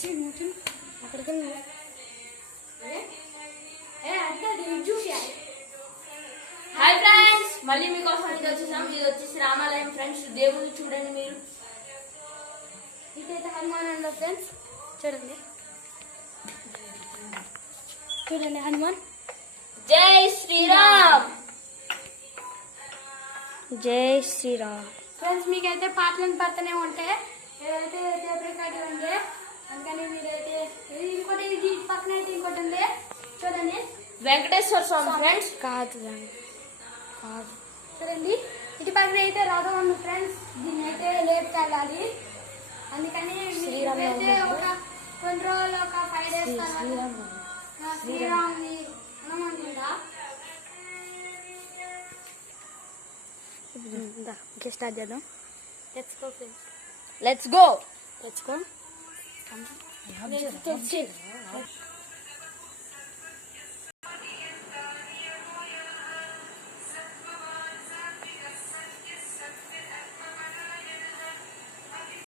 అక్కడికి hi friends, మళ్ళీ మీకోసం ఇది వచ్చేసాం. ఇది వచ్చేసి రామాలయం ఫ్రెండ్స్. దేవుని చూడండి మీరు. ఇదైతే హనుమాన్ అండి ఫ్రెండ్స్. చూడండి చూడండి హనుమాన్. జై శ్రీరామ్. జై శ్రీరామ్. ఫ్రెండ్స్ మీకైతే పాటలను పడుతూనే ఉంటాయి. ఏదైతే టేప్ రికార్డర్ ఉంది, అందుకని మీరైతే ఇంకోటి ఇది పక్కన అయితే ఇంకోటి ఉంది చూడండి. వెంకటేశ్వర స్వామి ఫ్రెండ్స్. కాదు చూడండి, ఇటు పక్కన అయితే రథం ఉంది ఫ్రెండ్స్. దీన్ని అయితే లేపుకెళ్ళాలి. అందుకని మీరైతే ఒక కొన్ని రోజులు ఒక 5 days శ్రీరాముని అనుకుంటా. స్టార్ట్ చేద్దాం. Let's go.